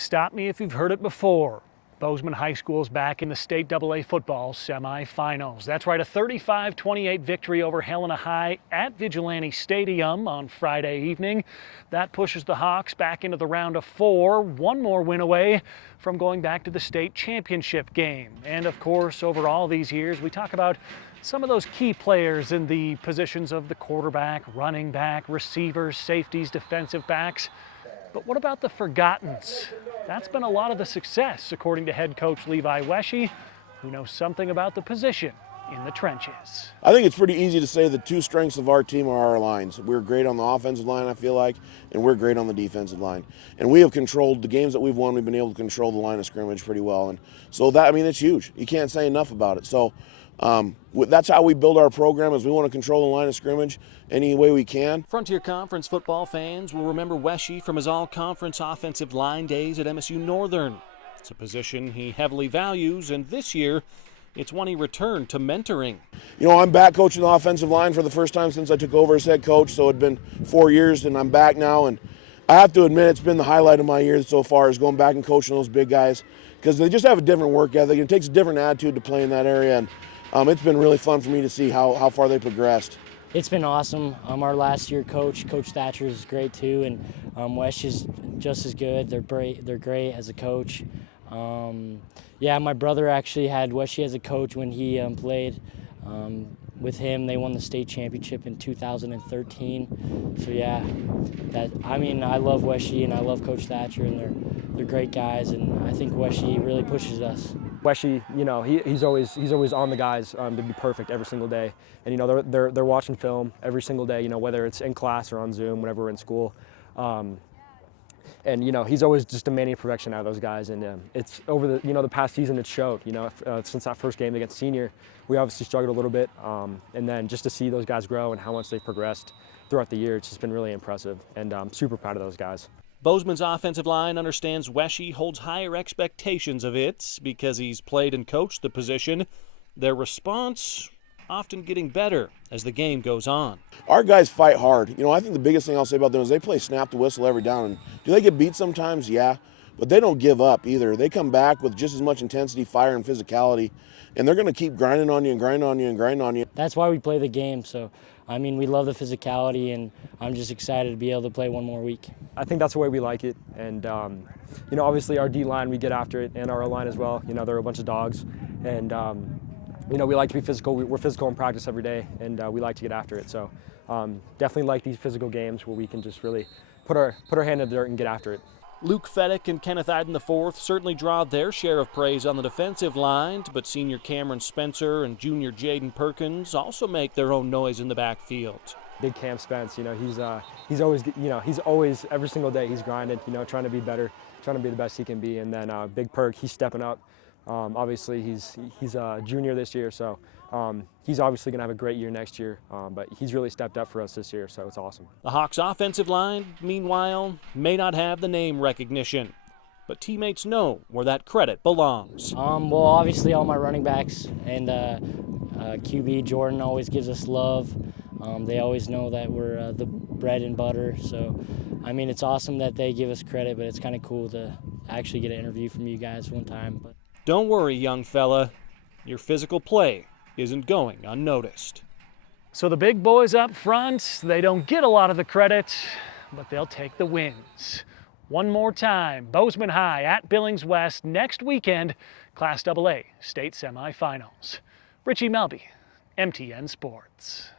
Stop me if you've heard it before. Bozeman High School is back in the state AA football semifinals. That's right, a 35-28 victory over Helena High at Vigilante Stadium on Friday evening. That pushes the Hawks back into the round of 4, one more win away from going back to the state championship game. And of course, over all these years, we talk about some of those key players in the positions of the quarterback, running back, receivers, safeties, defensive backs. But what about the forgottens? That's been a lot of the success, according to head coach Levi Wesche, who knows something about the position in the trenches. I think it's pretty easy to say the two strengths of our team are our lines. We're great on the offensive line, I feel like, and we're great on the defensive line. And we have controlled the games that we've won. We've been able to control the line of scrimmage pretty well. And so that, I mean, it's huge. You can't say enough about it. So that's how we build our program, is we want to control the line of scrimmage any way we can. Frontier Conference football fans will remember Wesche from his all-conference offensive line days at MSU Northern. It's a position he heavily values, and this year, it's one he returned to mentoring. You know, I'm back coaching the offensive line for the first time since I took over as head coach, so it's been 4 years, and I'm back now. And I have to admit, it's been the highlight of my years so far, is going back and coaching those big guys, because they just have a different work ethic. It takes a different attitude to play in that area, and it's been really fun for me to see how far they progressed. It's been awesome. Our last year Coach Thatcher is great too, and Wes is just as good. They're great as a coach. Yeah, my brother actually had Wesche as a coach when he played. With him, they won the state championship in 2013. So yeah, I love Wesche and I love Coach Thatcher, and they're great guys, and I think Wesche really pushes us. Wesche, you know, he's always on the guys to be perfect every single day, and you know they're watching film every single day. You know, whether it's in class or on Zoom, whenever we're in school. And you know, he's always just demanding perfection out of those guys, and it's over the past season it showed. You know, since that first game against Senior, we obviously struggled a little bit, and then just to see those guys grow and how much they've progressed throughout the year, it's just been really impressive, and I'm super proud of those guys. Bozeman's offensive line understands Wesche holds higher expectations of it because he's played and coached the position. Their response often getting better as the game goes on. Our guys fight hard. You know, I think the biggest thing I'll say about them is they play snap to whistle every down. And do they get beat sometimes? Yeah, but they don't give up either. They come back with just as much intensity, fire, and physicality, and they're going to keep grinding on you and grinding on you and grinding on you. That's why we play the game. So, I mean, we love the physicality, and I'm just excited to be able to play one more week. I think that's the way we like it, and you know, obviously our D-line, we get after it, and our O-line as well. You know, they're a bunch of dogs, and you know, we like to be physical. We're physical in practice every day, and we like to get after it. So definitely like these physical games where we can just really put our hand in the dirt and get after it. Luke Fedek and Kenneth Iden IV certainly draw their share of praise on the defensive line, but senior Cameron Spencer and junior Jaden Perkins also make their own noise in the backfield. Big Cam Spence, you know, he's always every single day he's grinding, you know, trying to be better, trying to be the best he can be. And then Big Perk, he's stepping up. Obviously, he's a junior this year, so he's obviously going to have a great year next year, but he's really stepped up for us this year, so it's awesome. The Hawks' offensive line, meanwhile, may not have the name recognition, but teammates know where that credit belongs. Well, obviously all my running backs and QB Jordan always gives us love. They always know that we're the bread and butter, so I mean, it's awesome that they give us credit, but it's kind of cool to actually get an interview from you guys one time. But don't worry, young fella. Your physical play isn't going unnoticed. So the big boys up front, they don't get a lot of the credit, but they'll take the wins. One more time, Bozeman High at Billings West next weekend, Class AA state semifinals. Richie Melby, MTN Sports.